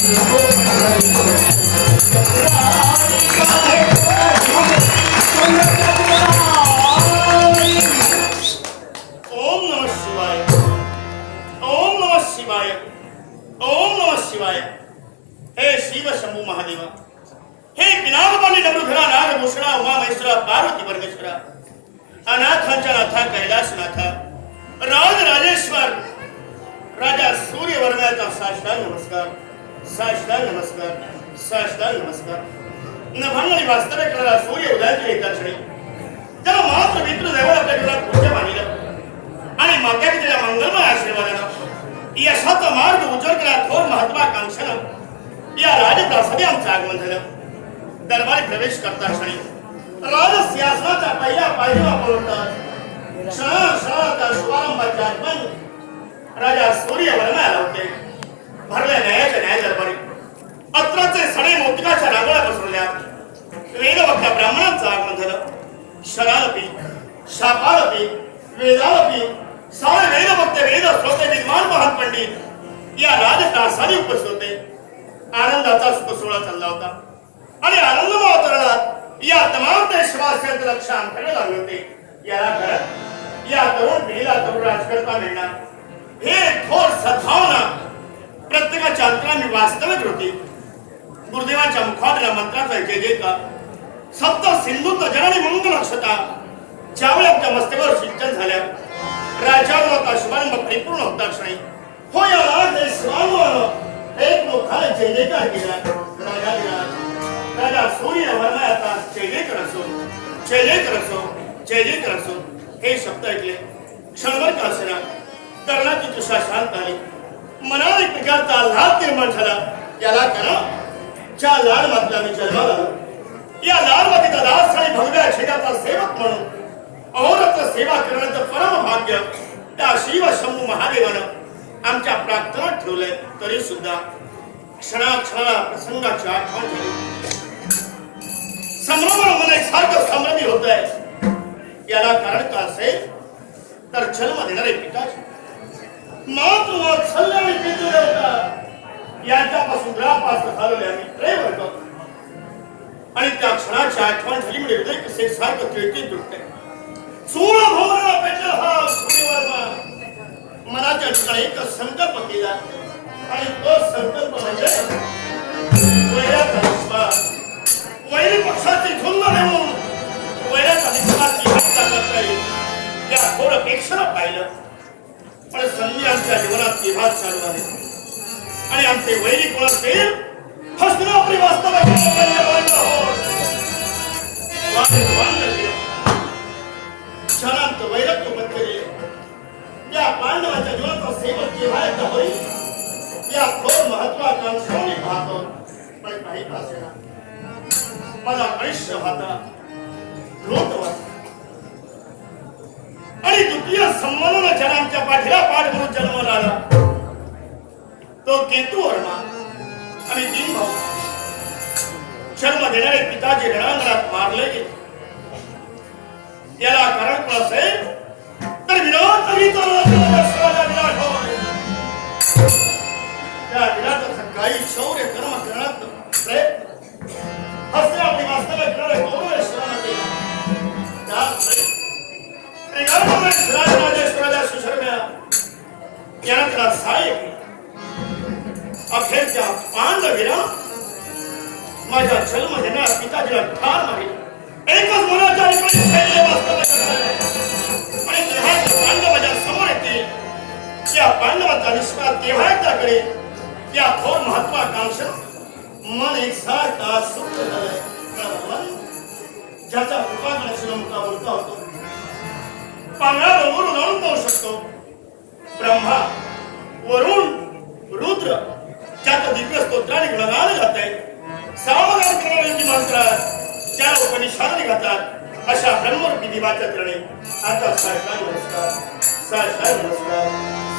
हे शिव शंभू महादेवा, हे पिनाकपाणी डमरुधरा नागभूषणा उमा महेश्वरा पार्वती परमेश्वरा, अनाथांच्या नाथा कैलासनाथा, राज राजेश्वर राजा सूर्यवर्णाचा साष्टांग नमस्कार, साष्टांग नमस्कार, साष्टांग नमस्कार. नभांगणी वास्तव्य करणारा सूर्य उदयाची एका क्षणी त्याला मात्र मित्र देवळ आपल्या जीवनात पूज्य मानिलं आणि मात्या त्याच्या मंगलमय आशीर्वादानं यशाचा मार्ग उज्ज्वल करा थोर महत्वाकांक्षानं या राजप्रासादी आमचं आगमन झालं. दरबारी प्रवेश करता क्षणी राजसिंहासनाचा पहिला पायरीवा पळवतात क्षणाक्षणाचा शुभारंभाचे आगमन राजा सूर्यवर्णाला होते. भरल्या न्यायाच्या न्याय दरबारी अत्राचे सणे मोतिकाच्या रांगोळ्या बसवल्या. वेदवक्त्या ब्राह्मणांचं आगमन झालं. शरालपी शापालपी वेदालपी सारे वेदवक्ते वेद श्रोते विद्वान महान पंडित या राजप्रासादी उपस्थित होते. आनंदाचा सुखसोहळा चालला होता आणि आनंदमय वातावरणात या तमाम देशवासियांचं लक्ष आमच्याकडे लागले होते. याला करत या तरुण पिढीला तरुण राजकर्ता मिळणार हे थोर सद्भावना प्रत्येकाच्या अंतराने वास्तविक होती. गुरुदेवाच्या मुखातल्या मंत्राचा जय जयकार सप्त सिंधूत जननी मंगल अक्षता ज्यावेळी आमच्या मस्तकावर सिंचन झाल्या राज्यावर शुभारंभ परिपूर्ण होता क्षणी हो या राजदेशवान एक मोठा जय जयकार केला. राजा सूर्य वर्णाचा जय जयकार असो, जय जयकार असो, जय जयकार असो हे शब्द ऐकले. क्षणभर का असेना कर्णाची तुषा शांत आली. मनाला एक प्रकारचा आल्हाद निर्माण झाला. याला करा ज्या लाल मातीला मी जन्माला आलो या लाल मातीचा दास आणि भगव्या छेदाचा सेवक म्हणून अहोरात्र सेवा करण्याचं परम भाग्य त्या शिव शंभू महादेवानं आमच्या प्रार्थनात ठेवलंय. तरी सुद्धा क्षणाक्षणाला प्रसंगाची आठवण झाली. संभ्रमानं मला एकसारखं संभ्रमी होत आहे. याला कारण का असेल तर जन्म देणारे पिताजी मातृवात्सल्य आणि पितृदेवता यांच्यापासून ग्रापासून झालेले आम्ही प्रेम करतो आणि त्या क्षणाची आठवण झाली म्हणजे हृदय कसे सारखं तिळतीत तुटते. सूर्य भवनाला पेटला हा सूर्यवर्मा मनाच्या ठिकाणी एक संकल्प केला आणि तो संकल्प म्हणजे वैराचा विश्वास, वैरी पक्षाची झुंज नेऊन वैराचा विश्वासची हत्या करता येईल या थोडं पेक्षा पाहिलं. पण संधी आमच्या जीवनात विभाग चालू आहे आणि आमचे वैरी कोणाचे हसनापुरी वास्तव क्षणांत वैरत्व बदलले. या पांडवाच्या जीवनाचा सेवक केव्हा होईल या थोर महत्वाकांक्षाने पाहतो. पण काही असेना माझा आयुष्य होता लोटवा आणि द्वितीय संबंधानं जनांच्या पाठीला पाठ म्हणून जन्माला आला तो केतू वर्मा आणि तीन भाऊ. जन्म देणारे पिताजी रणांगणात मारले गेले. याला कारण कोण असेल तर विराट त्या विराटाचं काही शौर्य कर्म करण्यात प्रयत्न हस्ते आपली वास्तव्य करणारे गौरवेश्वरांना केला. राजराजेश्वराच्या सुशर्म्या यानं त्याला सहाय्य केलं. अखेरच्या पांडवीला माझ्या जन्म देणाऱ्या पिताजीला ठार मारले. एकच मनाच्या आणि तेव्हा पांडव माझ्या समोर येतील या पांडवाचा निष्पात तेव्हा त्याकडे या थोर महत्वाकांक्षा मन एकसारखा सुख झालंय. ज्याचा कृपाकडे श्रीमंता बोलता होतो पांगळावरून जाऊन पाहू शकतो. ब्रह्मा वरुण रुद्र ज्याचं दिव्य स्तोत्राने गुणगान जात आहे. सामगान करणाऱ्यांची मंत्र ज्या उपनिषद निघतात अशा ब्रह्मरूपी देवाच्या चरणी आता साष्टांग नमस्कार, साष्टांग नमस्कार,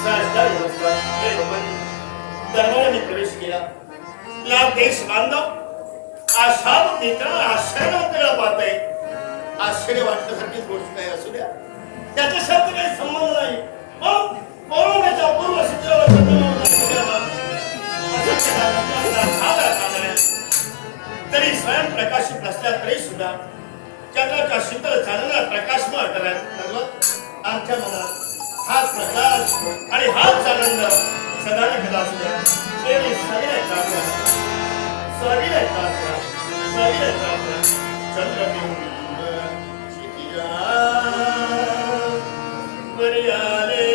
साष्टांग नमस्कार. हे भगवान दरबाराने प्रवेश केला. लाभ देश बांधव आशाद मित्रांना आश्चर्यवंताला पाहत आहे. आश्चर्य वाटण्यासारखीच गोष्ट काय असू द्या त्याच्याशी काही संबंध नाही. पण पौर्णिमेच्या पूर्व शिक्षणावर सुद्धा साजरा चालल्या तरी स्वयंप्रकाशित नसल्या तरी सुद्धा चंद्राच्या शीतल चांदण्यात प्रकाशमय करत आमच्या मनात हाच प्रकाश आणि हाच आनंद सदा निघत असू द्या. एवढी सगळे प्रार्थना सगळे प्रार्थना सगळे प्रार्थना चंद्रबिंब क्षितिजा वरी आले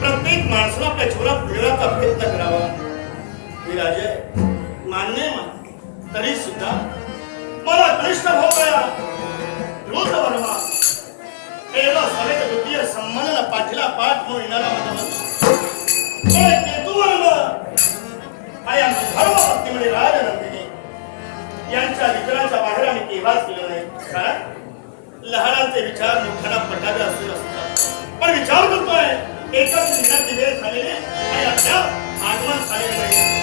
प्रत्येक माणसाला आपल्या जीवनात मिळवण्याचा प्रयत्न करावा. मान्य तरी सुद्धा मला कनिष्ठ भाऊ गया रोज वर्मा एवढा सगळे द्वितीय संबंधाला पाठीला पाठ म्हणून येणारा माझा केतू वर्म आणि आमची धर्मपत्नी म्हणजे राजनंदिनी यांच्या विचारांच्या बाहेर आम्ही केव्हाच गेलो नाही. कारण लहानांचे विचार मोठ्याला पटावे असू असतात, पण विचार करतोय एकच निघण्याची वेळ झालेली आणि अद्याप आगमन झालेलं नाही.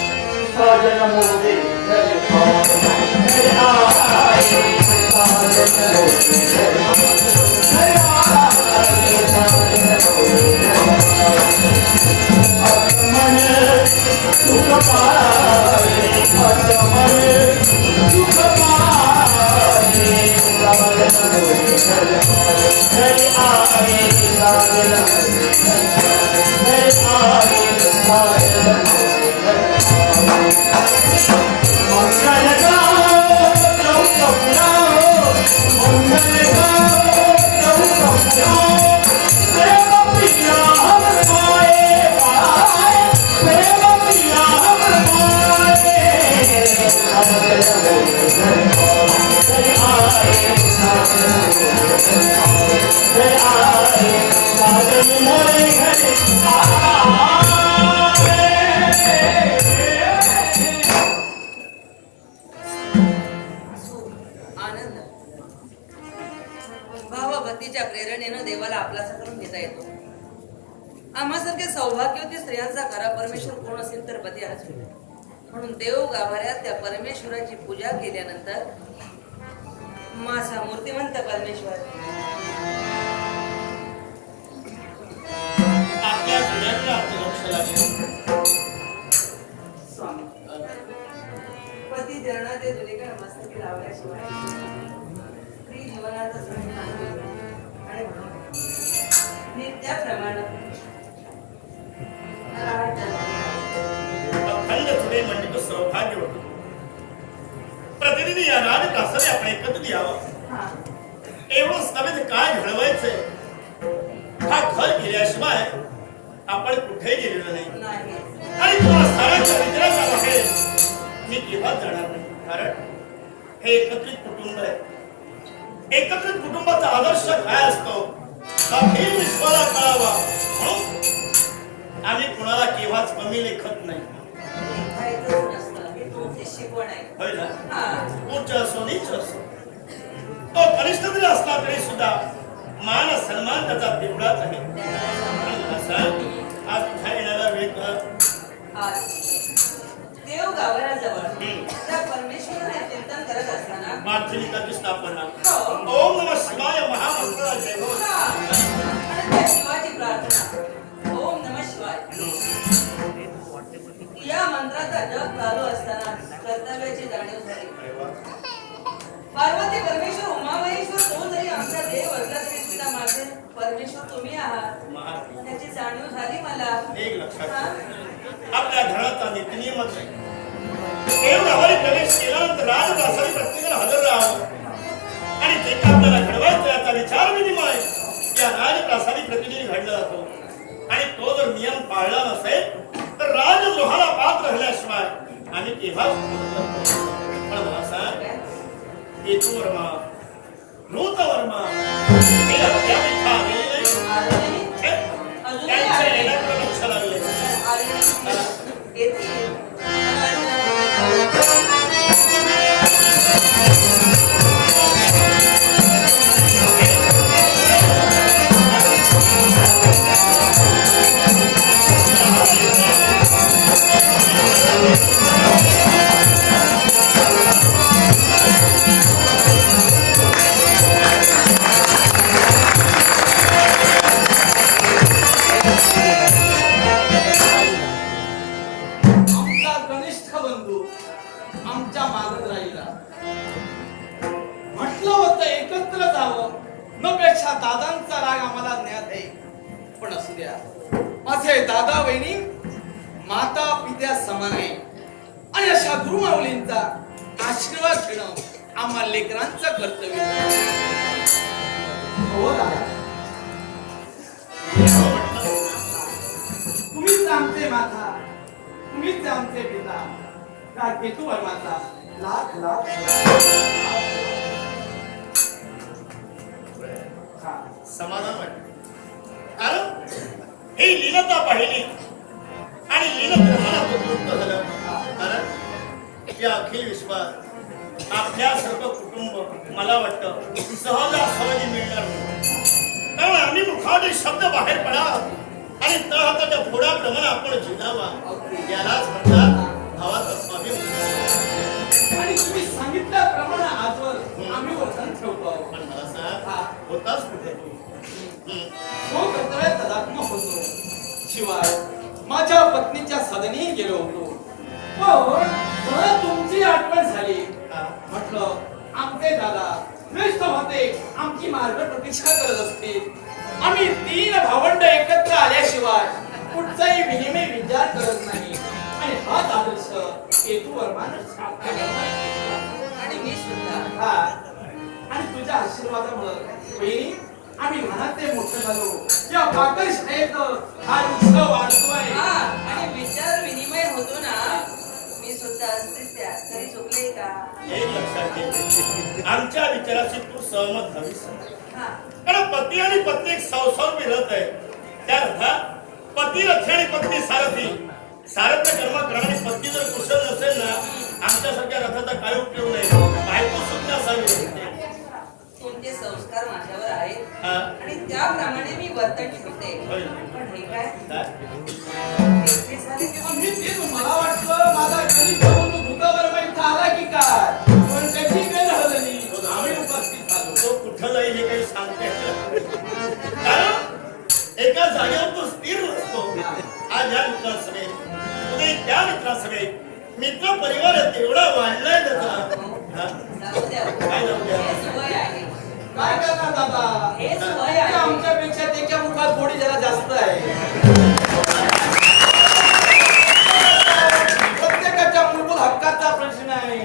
आनंद भावभक्तीच्या प्रेरणेनं देवाला आपलासा करून घेता येतो. आम्हासारख्या सौभाग्यवती स्त्रियांचा खरा परमेश्वर कोण असेल तर पती हाच होय. म्हणून देव गाभाऱ्यात त्या परमेश्वराची पूजा केल्यानंतर माझा मूर्तिमंत परमेश्वर आपल्या हृदयातलं आपलं लक्ष लागेल. स्वामी पती चरणाचे दुरीकर मस्तकी लावल्याशिवाय स्त्री जीवनाचा सण नाही. आणि म्हणून नित्याप्रमाणे अखंड जुडे म्हणजे तो सौभाग्य होतो. प्रतिनिधी या राजकासाने आपण एकत्र यावं. एवढंच नव्हे तर काय घडवायचंय हा घर गेल्याशिवाय आपण कुठे गेलेलो नाही. आणि तुम्हाला साऱ्यांच्या विचाराचा बाहेर मी केव्हा जाणार नाही. कारण हे एकत्रित कुटुंब आहे. एकत्रित कुटुंबाचा आदर्श काय असतो हे विश्वाला कळावा. म्हणून आम्ही कुणाला केव्हाच कमी लेखत नाही. शिकवण आहे. होय ना. उच्च असो नीच असो तो कनिष्ठ जरी असला तरी सुद्धा मान सन्मान त्याचा तेवढाच आहे. आज तुझ्या येण्याला वेळ कर. देव गावऱ्याजवळ त्या परमेश्वराने चिंतन करत असताना माध्यमिकाची स्थापना ओम नमः शिवाय महामंत्राला जय हो. आणि त्या शिवाची प्रार्थना ओम नमः शिवाय या मंत्राचा जप चालू असताना कर्तव्याची जाणीव झाली. पार्वती परमेश्वर उमामहेश्वर तो जरी आमचा देव असला तरी सुद्धा माझे परमेश्वर तुम्ही आहात त्याची जाणीव झाली मला. एक लक्षात आपल्या घराचा नीतिनियमच आहे. देव गावाला प्रवेश केल्यानंतर राजदासाने प्रत्येकाला हजर राहावं आणि जे का आपल्याला घडवायचं याचा विचार विनिमय या राजदासाने प्रतिनिधी घडला जातो. आणि तो जर नियम पाळला नसेल तर राजद्रोहाला पात्र राहिल्याशिवाय आम्ही केव्हाच पण मला सांग हेतू वर्मा ऋत वर्मा हे अद्याप आलेले नाही. त्यांच्या येण्याकडे लक्ष लागले. माझे दादा वहिनी माता पित्या समान आहे आणि अशा गुरुमाऊलींचा आशीर्वाद घेणं आम्हा लेकरांचं कर्तव्य. हो दादा तुम्हीच आमचे माता तुम्हीच आमचे पिता. त्या केतू वर्माचा लाख लाख समाधान वाटत. कारण ही लीनता पाहिली आणि लीनता मला तृप्त झालं. कारण या अखिल विश्वात आपल्या सर्व कुटुंब मला वाटतं सहजासहजी मिळणार नाही. कारण आम्ही मुखाने शब्द बाहेर पडा आणि तळहाताच्या फोडाप्रमाणे आपण जिंकावा यालाच म्हणतात भावाचा स्वाभिमान. आणि तुम्ही सांगितल्याप्रमाणे आजवर आम्ही वचन ठेवतो. पण मला सांग होताच कुठे तो कर्तव्य तदात्म होतो. शिवाय माझ्या पत्नीच्या सदनी गेलो होतो. मला तुमची आठवण झाली. म्हटलं आमचे दादा श्रेष्ठ होते आमची मार्ग प्रतीक्षा करत असतील. आम्ही 3 भावंड एकत्र आल्याशिवाय कुठचाही विनिमय विचार करत नाही. आणि हाच आदर्श केतू वर्मानं आणि मी सुद्धा आणि तुझ्या आशीर्वादामुळे बहिणी आम्ही मनात मोठं झालो. या पाकर शाळेत हा उत्सव वाढतोय आणि विचार विनिमय होतो ना. मी सुद्धा असतेच त्या तरी चुकले का. एक लक्षात घे आमच्या विचाराशी तू सहमत झालीस. कारण पती आणि पत्नी एक संसार मिळत आहे त्या रथात पती रथी आणि पत्नी सारथी सारथ्य कर्म करणारी पत्नी जर कुशल नसेल ना आमच्यासारख्या रथाचा काय उपयोग नाही. बायको सुद्धा असावी. तुमचे संस्कार माझ्यावर आहेत हा. आणि त्याप्रमाणे मी वर्तन ठेवते. होय. पण हे काय काय? एकवीस झाले की आम्ही तेच मला वाटलं माझा गणित बघून तो भूतावर माहिती आला की काय, पण त्याची काही झालं नाही. आम्ही उपस्थित झालो. तो कुठं जाईल हे काही सांगता येत नाही. कारण एका जागेवर तो स्थिर नसतो. आज या मित्रासमोर उद्या त्या मित्रासमोर मित्र परिवार तेवढा वाढलाय त्याचा. हा? जाऊ द्या. काय जाऊ द्या? हेच वय आहे. काय करणार दादा, हेच वय ते आहे. आमच्यापेक्षा त्याच्या मुखात गोडी जरा जास्त आहे. प्रत्येकाच्या मूलभूत हक्काचा प्रश्न आहे,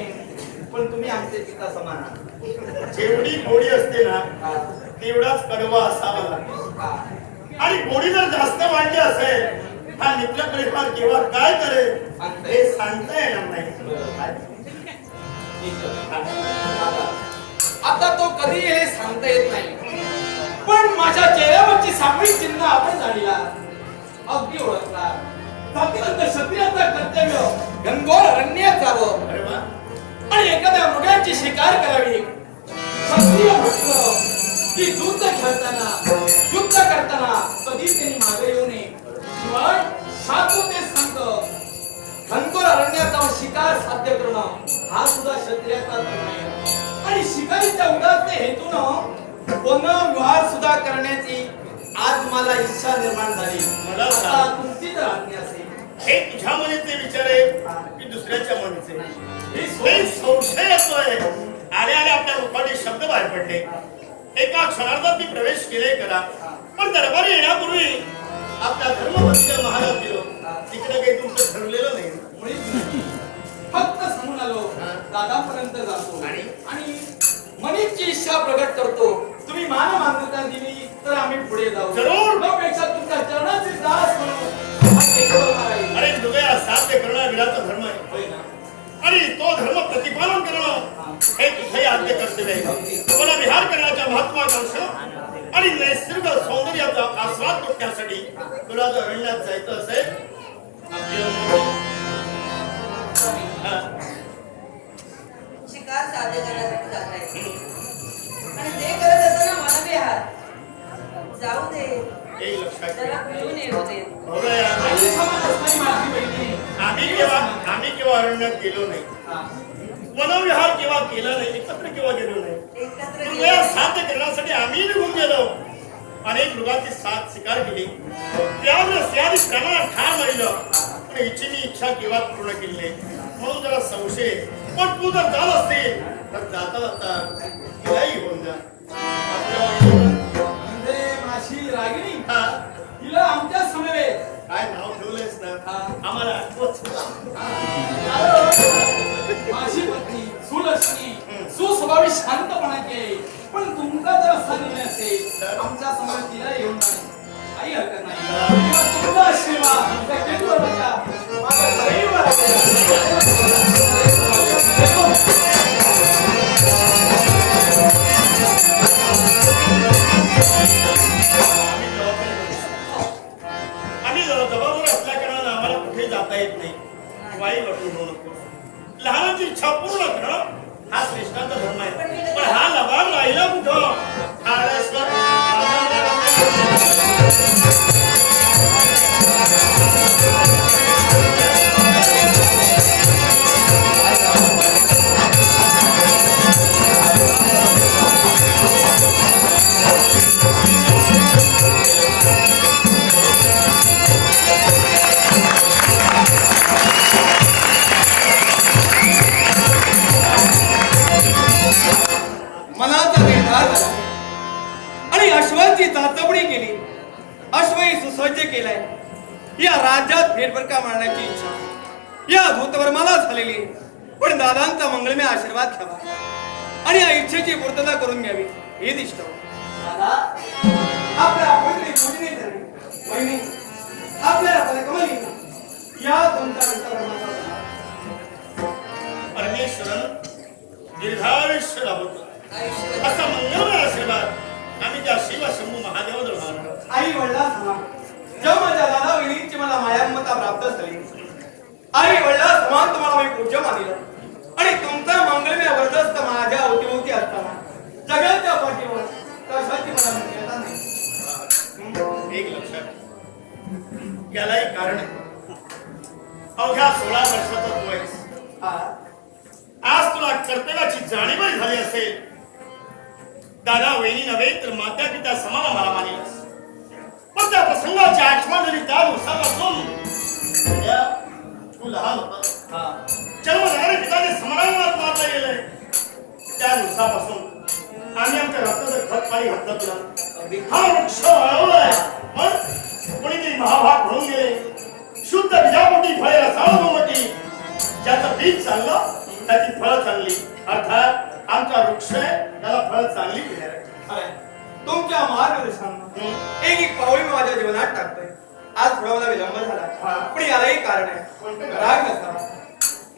पण तुम्ही आमचे पिता समान आहात. जेवढी गोडी असते ना हा. तेवढाच कडवा असावा लागतो. हा. आणि गोडी जर जास्त वाढली असेल हा मित्र परिवार केव्हा काय करेल हे सांगता येणार नाही. आता तो कधी हे सांगता येत नाही, पण माझ्या चेहऱ्यावरची साखळी चिन्ह आपण जाणीला, अगदी ओळखला. जातीवंत क्षत्रियाचं कर्तव्य घनघोर अरण्यात जावं अरे वा. आणि एखाद्या मृगाची शिकार करावी. क्षत्रिय म्हटलं की युद्ध खेळताना युद्ध करताना कधी त्यांनी मागे येऊ नये. शिवाय शास्त्र ते सांगतं घनघोर अरण्यात जाऊन शिकार साध्य करणं हा सुद्धा क्षत्रियाचा धर्म आहे. आणि शिकारीच्या उदात्त हेतून वनविहार सुद्धा करण्याची आज मला इच्छा निर्माण झाली. मला सांग. आता तुमची जर आज्ञा असेल, हे तुझ्या मनातले विचार आहे की दुसऱ्याच्या मनाचे? हे संशय येतोय. आल्या आल्या आपल्या मुखाने शब्द बाहेर पडले. एका क्षणार्धात मी प्रवेश केले करा, पण दरबारी येण्यापूर्वी आपल्या धर्मपत्नी महाराज गेलो. तिकडे काही तुमचं ठरलेलं नाही. मुळीच नाही. फक्त सांगून आलो दादापर्यंत जातो आणि मनीची इच्छा प्रगट करतो. तुम्ही मान मान्यता दिली तर आम्ही पुढे जाऊ. जरूर. त्यापेक्षा तुमच्या चरणाचे दास म्हणून हा एकलवा राहील. अरे हृदया साध्य करणं विराचा धर्म आहे. होय ना? आणि तो धर्म प्रतिपालन करणं हे तुझे आद्य कर्तव्य आहे. तुम्हाला विहार करण्याच्या महत्वाकांक्षा आणि नैसर्गिक सौंदर्याचा आस्वाद लुटण्यासाठी तुला जर अरण्यात जायचं असेल हा. शिकार साध्य करण्यासाठी जात आहे आणि ते करत असताना मानवी हात जाऊ दे. हे लक्षात ठेव. जरा पिऊन येऊ दे. हृदया, माझी समान असणारी माझी बहिणी. आम्ही केव्हा अरण्यात गेलो नाही. हा. मनोविहार केव्हा केला नाही. एकत्र केव्हा गेलो नाही. एकत्र हृदया गेले. साध्य करण्यासाठी आम्ही निघून गेलो. अनेक मृगाची साथ शिकार केली. त्यावर स्यादी प्रमाणात ठार मारिलं. पण हिची मी इच्छा केव्हा पूर्ण केली नाही. म्हणून जरा संशय. पण तू जर जात असतील तर जाता जाता तिलाही घेऊन जा. म्हणजे माझी रागिणी हा, तिला आमच्या समवेत काय नाव ठेवलंयस ना हा. आम्हाला आठवत माझी पत्नी सुलक्ष्मी सुस्वभावी शांतपणाची आहे. पण तुमचा जर असा निर्णय असेल आमच्या समोर तिला येऊन जाणे काही हरकत नाही. किंवा तुमचा आशीर्वाद त्या केतुवरच्या माझ्या दैवावर आहे. आम्ही जबाबदार असल्या कारणानं आम्हाला कुठे जाता येत नाही. वाई वाटून होऊ नको. लहानाची इच्छा पूर्ण करणं हा श्रेष्ठांचा धर्म आहे. पण हा लबाड राहिला कुठं? हा आल्याशिवाय मनाचा निर्धार झाला आणि अश्वाची चाचपणी केली. अश्वही सुसज्ज केलाय. या राज्यात फेरफटका मारण्याची इच्छा या धूतवर्माला झालेली, पण दादांचा मंगलमय आशीर्वाद घ्यावा आणि या इच्छेची पूर्तता करून घ्यावी हे दिसत. दादा आपल्या वहिनी आपल्या कमली या तुमच्या परमेश्वरन दीर्घायुष्य लाभतो आयुष्य असा मंगलमय आशीर्वाद आम्ही त्या शिव शंभू महादेवाजवळ मागतो. आई वडिला मी पूज्य मानिलं आणि तुमचा मंगलमय वर्चस्व माझ्या अवतीभोवती असताना जगाच्या पाठीवर कशाची मला मान्यता नाही. एक लक्षात यालाही कारण आहे. अवघ्या 16 वर्षाचा तू आहेस. हा, आज तुला कर्तव्याची जाणीवही झाली असेल. दादा वहिनी नव्हे तर माता पिता समान मला मानिलस. पण त्या प्रसंगाची आठवण झाली त्या दिवसापासून तू लहान होता. हा. जन्मधारी पिताने समरांगणात मारलं गेलंय. त्या दिवसापासून आम्ही आमच्या रक्ताचं खत पाणी घातलं तुला. अगदी हा वृक्ष वाढवलाय. पण कोणीतरी महाभाग म्हणून गेले. शुद्ध बीजापोटी फळे रसाळ मोमटी. ज्याचं बीज चांगलं त्याची फळं चांगली. अर्थात आमचा वृक्ष आहे त्याला फळं चांगली मिळणार आहे. खरंय. तुमच्या मार्गदर्शनानं एक एक पाऊल मी माझ्या जीवनात टाकतोय. आज थोडा मला विलंब झाला पण यालाही कारण आहे. राग नसावा,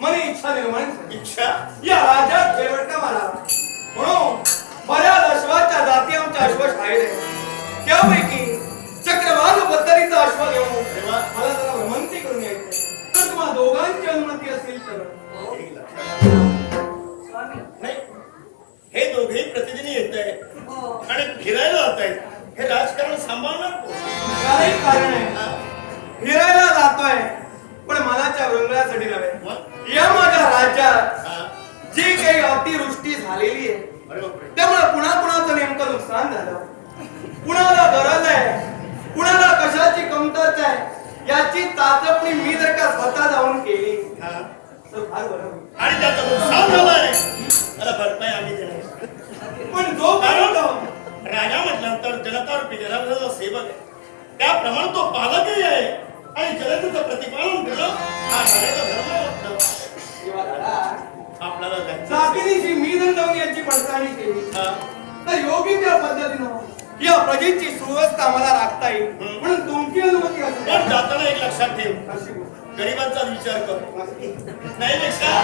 मनी इच्छा निर्माण झाली. इच्छा या राजात फेरफटका मारावा म्हणून बऱ्याच अश्वाच्या जाती आमच्या अश्वशाहीर आहे. त्यापैकी चक्रवाल पद्धतीचा अश्व घेऊन मला जरा भ्रमंती करून यायचंय. तर तुम्हाला दोघांची अनुमती असेल तर. स्वामी नाही, हे दोघेही प्रतिदिनी येत आहे हो आणि फिरायला जात आहेत. हे राजकारण सांभाळणार कोण? यालाही कारण आहे. फिरायला जातोय पण मनाच्या वृंगणासाठी नव्हे. मग? या माझ्या राज्यात हा. जी काही अतिवृष्टी झालेली आहे अरे बापरे. त्यामुळे कुणाचं नेमकं नुकसान झालं, कुणाला गरज आहे, कुणाला कशाची कमतरता आहे याची चाचपणी मी जर का स्वतः जाऊन केली हा. तर फार बरं होईल. आणि त्याचं नुकसान झालंय त्याला भरपाई आम्ही देणार. पण जो कारण राजा म्हटल्यानंतर जनतारूपी जनार्दनाचा सेवक आहे. त्याप्रमाणे तो पालकही आहे आणि जनतेचं प्रतिपालन करणं हा राजाचा धर्म आहे. किंवा दादा, आपल्याला जायचं असेल. चाकरीची मी जर जाऊन याची पडताळणी केली हा. तर योग्य त्या पद्धतीनं या प्रजेची सुव्यवस्था आम्हाला राखता येईल. म्हणून तुमची अनुमती पण असेल जाताना एक लक्षात ठेव, अशी गोष्ट. गरिबांचा विचार कर. नाही पेक्षा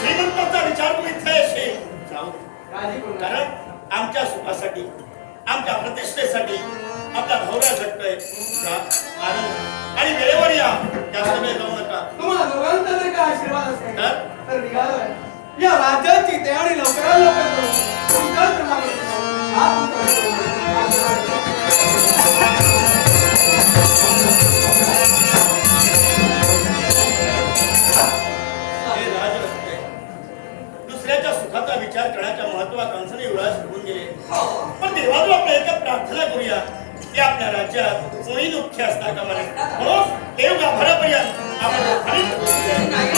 श्रीमंतांचा विचार तू इथे येशील. जाऊ दे. काळजी करू नका. कारण आमच्या सुखासाठी आमच्या प्रतिष्ठेसाठी आपला भव्य घडतोय. आनंद आणि वेळेवर या. जास्त वेळ जाऊ नका. तुम्हाला दोघांचा जर का आशीर्वाद असेल तर? तर निघालोय. या राज्याची तयारी लवकरात लवकर करू. तुमच्याच मार्गदर्शनाने. हा तुमचा आशीर्वाद. हे राजरत्न आहे. दुसऱ्याच्या सुखाचा विचार करण्याच्या महत्वाकांक्षाने युवराज होऊन गेले. पण देवाजवळ आपल्या एका प्रार्थना करूया की आपल्या राज्यात कोणी दुःखी असता कामा नये. म्हणून देव गाभाऱ्यापर्यंत आपण नाही